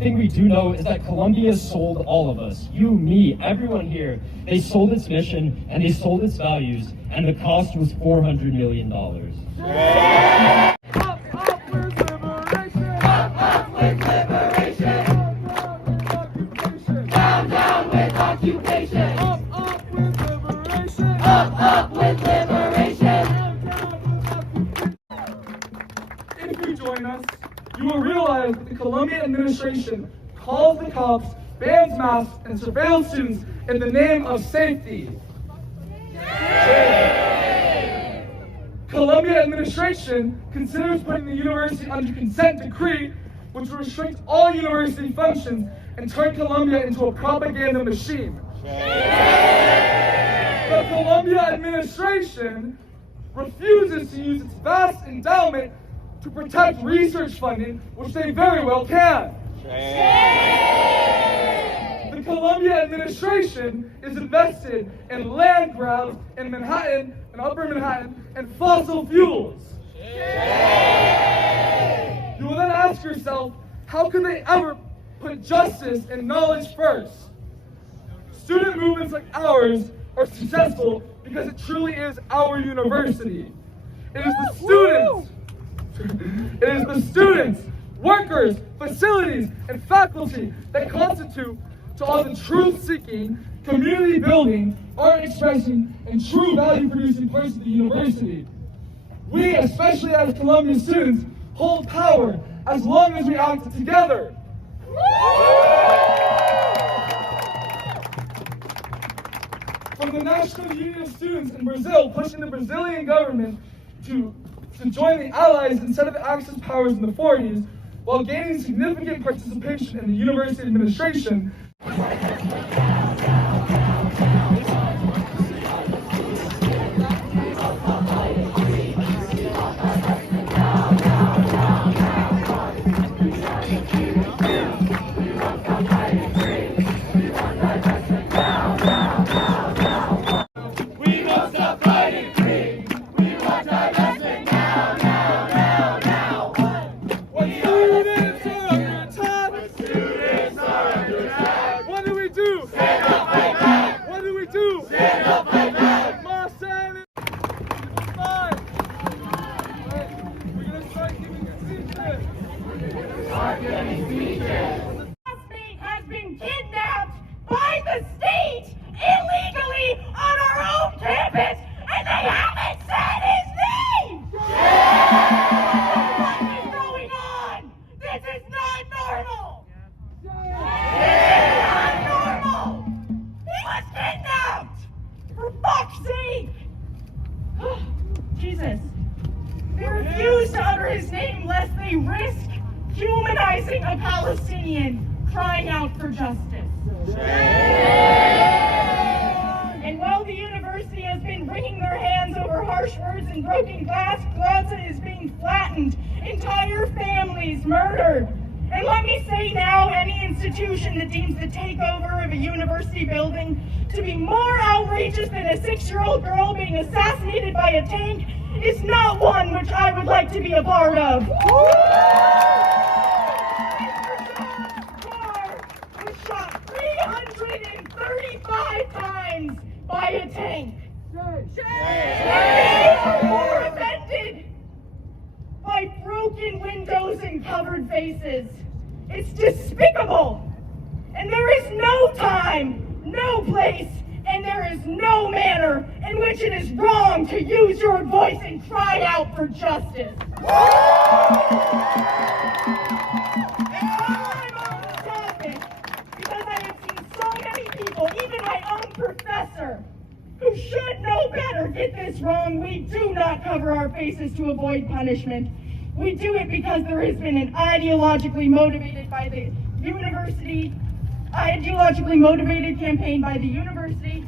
thing we do know is that Columbia sold all of us, you, me, everyone here. They sold its mission and they sold its values, and the cost was $400 million. Yeah! Up with liberation! Up with liberation! Down with occupation! Up with liberation! Up with liberation! If you join us, you will realize that the Columbia administration calls the cops, bans masks, and surveils students in the name of safety. Columbia administration considers putting the university under consent decree, which will restrict all university functions and turn Columbia into a propaganda machine. The Columbia administration refuses to use its vast endowment to protect research funding, which they very well can. The Columbia administration is invested in land grabs in Manhattan and Upper Manhattan and fossil fuels. You will then ask yourself, how can they ever put justice and knowledge first? Student movements like ours are successful because it truly is our university. It is the students. It is the students, workers, facilities, and faculty that constitute to all the truth-seeking, community-building, art-expressing, and true value-producing parts of the university. We, especially as Columbia students, hold power as long as we act together. From the National Union of Students in Brazil pushing the Brazilian government to join the Allies instead of the Axis powers in the 40s, while gaining significant participation in the university administration. Has been kidnapped by the state illegally on our own campus, and they haven't said his name! What is going on? This is not normal! This is not normal! He was kidnapped! For fuck's sake! Jesus. They refuse to utter his name lest they risk humanizing a Palestinian crying out for justice. And while the university has been wringing their hands over harsh words and broken glass, Gaza is being flattened, entire families murdered. And let me say now, any institution that deems the takeover of a university building to be more outrageous than a 6-year-old girl being assassinated by a tank is not one which I would like to be a part of. Was shot 335 times by a tank. They are more offended by broken windows and covered faces. It's despicable. And there is no time, no place, and there is no manner in which it is wrong to use your voice and cry out for justice. I'm on this topic because I have seen so many people, even my own professor, who should know better, get this wrong. We do not cover our faces to avoid punishment. We do it because there has been an ideologically motivated campaign by the university,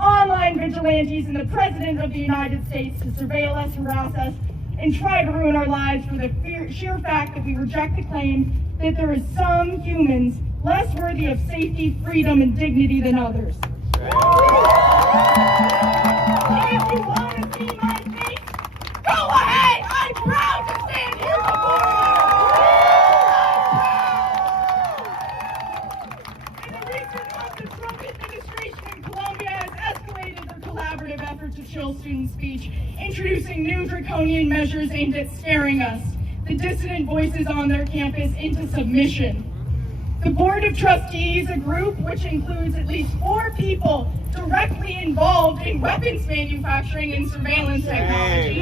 online vigilantes, and the President of the United States to surveil us, harass us, and try to ruin our lives for the sheer fact that we reject the claim that there is some humans less worthy of safety, freedom, and dignity than others. If you want to see my face, go ahead! I'm proud to stand here before you! chill student speech, introducing new draconian measures aimed at scaring us, the dissident voices on their campus, into submission. The Board of Trustees, a group which includes at least 4 people directly involved in weapons manufacturing and surveillance technology,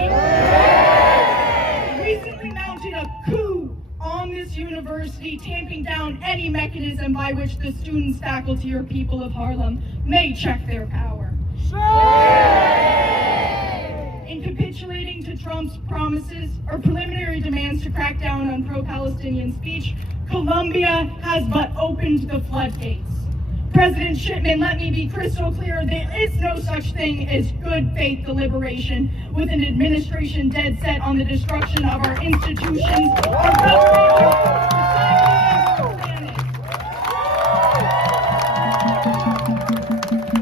recently mounted a coup on this university, tamping down any mechanism by which the students, faculty, or people of Harlem may check their power. In capitulating to Trump's promises or preliminary demands to crack down on pro-Palestinian speech, Columbia has but opened the floodgates. President Shipman, let me be crystal clear, there is no such thing as good faith deliberation with an administration dead set on the destruction of our institutions, our government, our planet.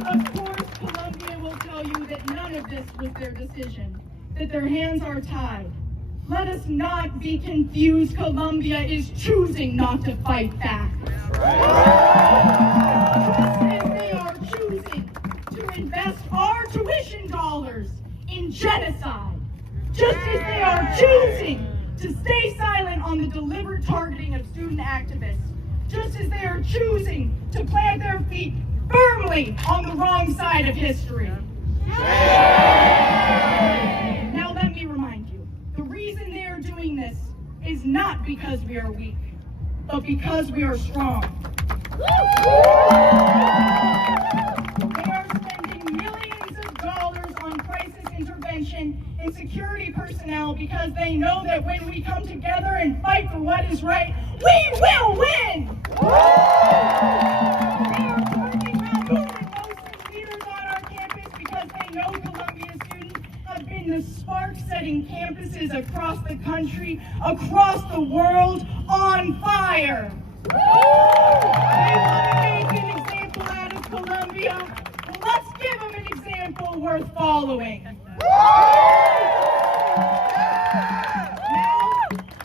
Of course, Columbia will tell you that none of this was their decision, that their hands are tied. Let us not be confused. Columbia is choosing not to fight back. Just as they are choosing to invest our tuition dollars in genocide. Just as they are choosing to stay silent on the deliberate targeting of student activists. Just as they are choosing to plant their feet firmly on the wrong side of history. Now let me remind you, the reason they are doing this is not because we are weak, but because we are strong. They are spending millions of dollars on crisis intervention and security personnel because they know that when we come together and fight for what is right, we will win! They are working around most leaders on our campus because they know Columbia students have been the spark setting campuses across the country, across the world, on fire. They want to make an example out of Columbia. Well, let's give them an example worth following. Now,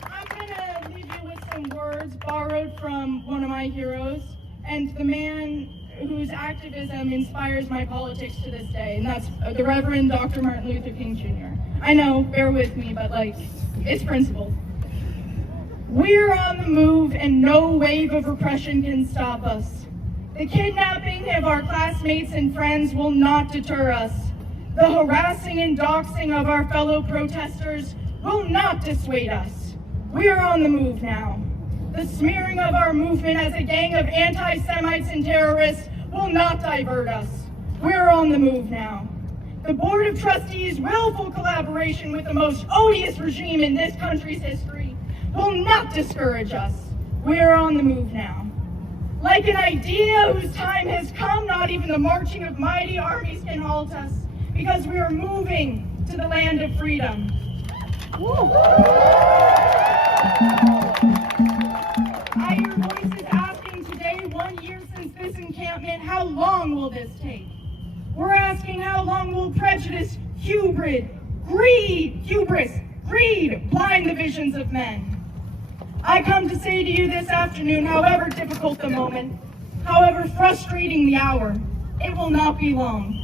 I'm going to leave you with some words borrowed from one of my heroes, and the man whose activism inspires my politics to this day, and that's the Reverend Dr. Martin Luther King Jr. I know, bear with me, but it's principle. We're on the move and no wave of repression can stop us. The kidnapping of our classmates and friends will not deter us. The harassing and doxing of our fellow protesters will not dissuade us. We're on the move now. The smearing of our movement as a gang of anti-Semites and terrorists will not divert us. We're on the move now. The Board of Trustees' willful collaboration with the most odious regime in this country's history will not discourage us. We're on the move now. Like an idea whose time has come, not even the marching of mighty armies can halt us, because we are moving to the land of freedom. I hear voices asking today, 1 year since this encampment, how long will this take? We're asking how long will prejudice, hubris, greed blind the visions of men? I come to say to you this afternoon, however difficult the moment, however frustrating the hour, it will not be long.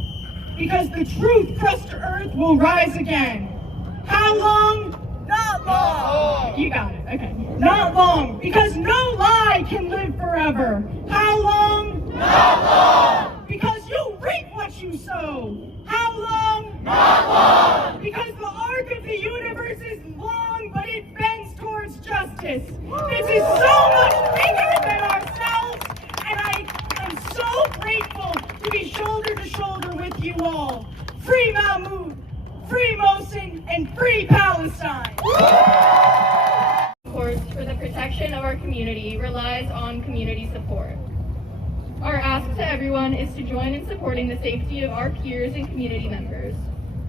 Because the truth crushed to earth will rise again. How long? Not long. You got it, okay. Not long, because no lie can live forever. How long? Not long. Because you reap what you sow. How long? Not long. Because the arc of the universe is long, but it bends towards justice. This is so much bigger than ourselves, and I am so grateful to be shoulder to shoulder with you all. Free Mahmoud, free Mohsen, and free Palestine. Support for the protection of our community relies on community support. Our ask to everyone is to join in supporting the safety of our peers and community members,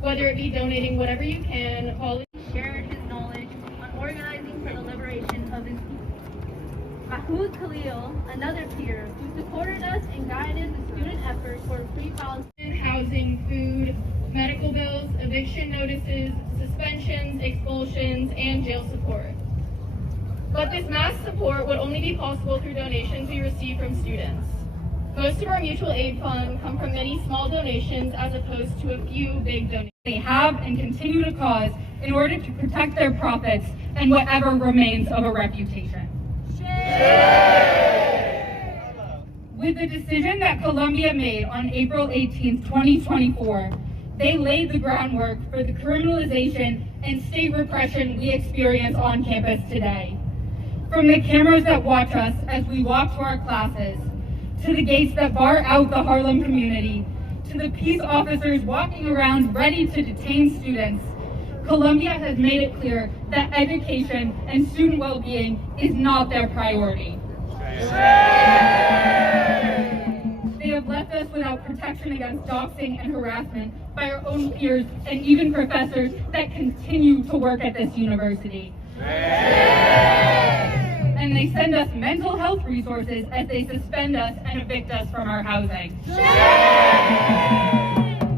whether it be donating whatever you can, shared his knowledge on organizing for the liberation of his people. Mahmoud Khalil, another peer who supported us and guided the student effort for free Palestine. Housing, food, medical bills, eviction notices, suspensions, expulsions, and jail support. But this mass support would only be possible through donations we receive from students. Most of our mutual aid fund come from many small donations as opposed to a few big donations they have and continue to cause in order to protect their profits and whatever remains of a reputation. With the decision that Columbia made on April 18, 2024, they laid the groundwork for the criminalization and state repression we experience on campus today. From the cameras that watch us as we walk to our classes, to the gates that bar out the Harlem community, to the peace officers walking around ready to detain students, Columbia has made it clear that education and student well-being is not their priority. They have left us without protection against doxing and harassment by our own peers and even professors that continue to work at this university. And they send us mental health resources as they suspend us and evict us from our housing.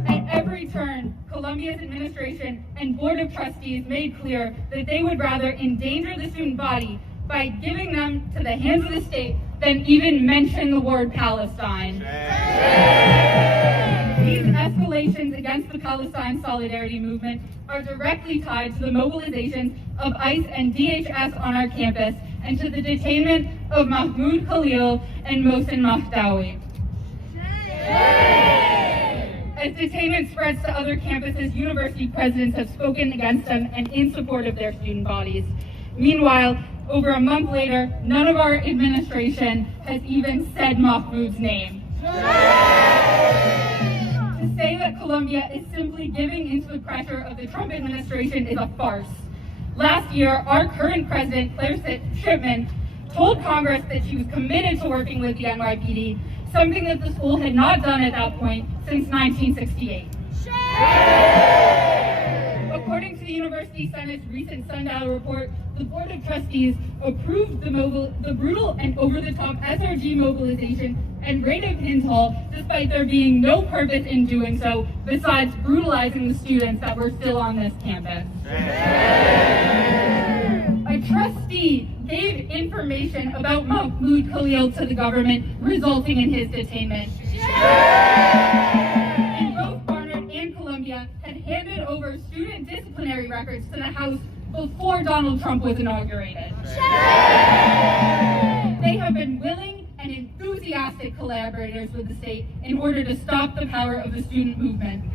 At every turn, Columbia's administration and Board of Trustees made clear that they would rather endanger the student body by giving them to the hands of the state than even mention the word Palestine. These escalations against the Palestine Solidarity Movement are directly tied to the mobilizations of ICE and DHS on our campus and to the detainment of Mahmoud Khalil and Mohsen Mahdawi. As detainment spreads to other campuses, university presidents have spoken against them and in support of their student bodies. Meanwhile, over a month later, none of our administration has even said Mahmoud's name. To say that Columbia is simply giving into the pressure of the Trump administration is a farce. Last year, our current president, Claire Shipman, told Congress that she was committed to working with the NYPD, something that the school had not done at that point since 1968. According to the University Senate's recent Sundial report, the Board of Trustees approved the brutal and over-the-top SRG mobilization and raid of Pinhall, despite there being no purpose in doing so besides brutalizing the students that were still on this campus. A trustee gave information about Mahmoud Khalil to the government, resulting in his detainment. And both Barnard and Columbia had handed over student disciplinary records to the House before Donald Trump was inaugurated. They have been willing and enthusiastic collaborators with the state in order to stop the power of the student movement.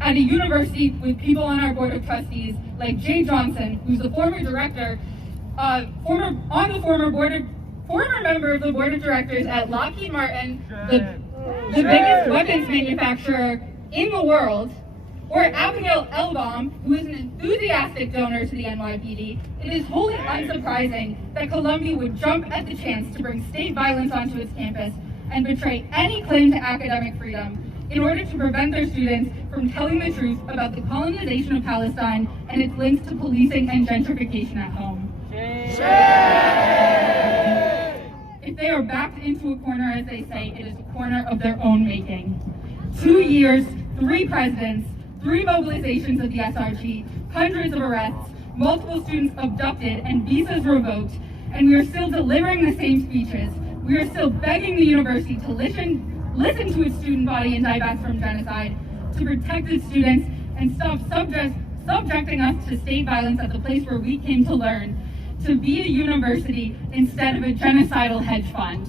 At a university with people on our Board of Trustees like Jay Johnson, who's the former director, former member of the Board of Directors at Lockheed Martin, the biggest weapons manufacturer in the world, or Abigail Elbaum, who is an enthusiastic donor to the NYPD, it is wholly unsurprising that Columbia would jump at the chance to bring state violence onto its campus and betray any claim to academic freedom in order to prevent their students from telling the truth about the colonization of Palestine and its links to policing and gentrification at home. If they are backed into a corner, as they say, it is a corner of their own making. 2 years, 3 presidents, 3 mobilizations of the SRG, hundreds of arrests, multiple students abducted and visas revoked, and we are still delivering the same speeches. We are still begging the university to listen to its student body and die back from genocide, to protect its students, and stop subjecting us to state violence at the place where we came to learn, to be a university instead of a genocidal hedge fund.